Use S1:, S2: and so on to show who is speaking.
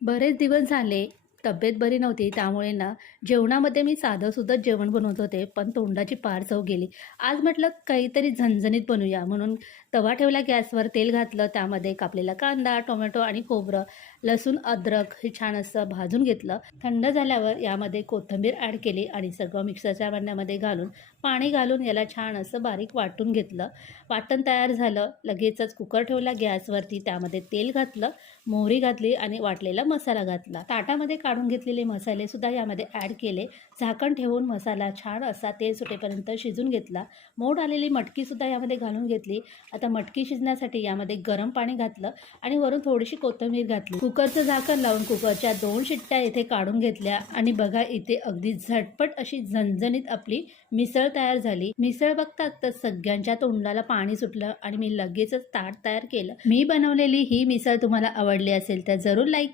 S1: बरेच दिवस झाले तब्येत बरी नव्हती त्यामुळे ना जेवणामध्ये मी साधंसुद्धा जेवण बनवत होते पण तोंडाची पार चव गेली. आज म्हटलं काहीतरी झणझणीत बनवूया म्हणून तवा ठेवला गॅसवर तेल घातलं त्यामध्ये कापलेला कांदा टोमॅटो आणि खोबरं लसूण अद्रक हे छान असं भाजून घेतलं. थंड झाल्यावर यामध्ये कोथिंबीर ॲड केली आणि सगळं मिक्सरच्या भांड्यामध्ये घालून पाणी घालून याला छान असं बारीक वाटून घेतलं. वाटण तयार झालं लगेचच कुकर ठेवला गॅसवरती त्यामध्ये तेल घातलं मोहरी घातली आणि वाटलेला मसाला घातला. ताटामध्ये काढून घेतलेले मसाले सुद्धा यामध्ये ॲड केले. झाकण ठेवून मसाला छान असा तेल सुटेपर्यंत शिजून घेतला. मोड आलेली मटकीसुद्धा यामध्ये घालून घेतली. आता मटकी शिजण्यासाठी यामध्ये गरम पाणी घातलं आणि वरून थोडीशी कोथिंबीर घातली. कुकरचं झाकण लावून कुकरच्या दोन शिट्ट्या इथे काढून घेतल्या आणि बघा इथे अगदी झटपट अशी झणझणीत आपली मिसळ तयार झाली. मिसळ बघतात तर सगळ्यांच्या तोंडाला पाणी सुटलं आणि मी लगेचच ताट तयार केलं. मी बनवलेली ही मिसळ तुम्हाला आवडली असेल तर जरूर लाईक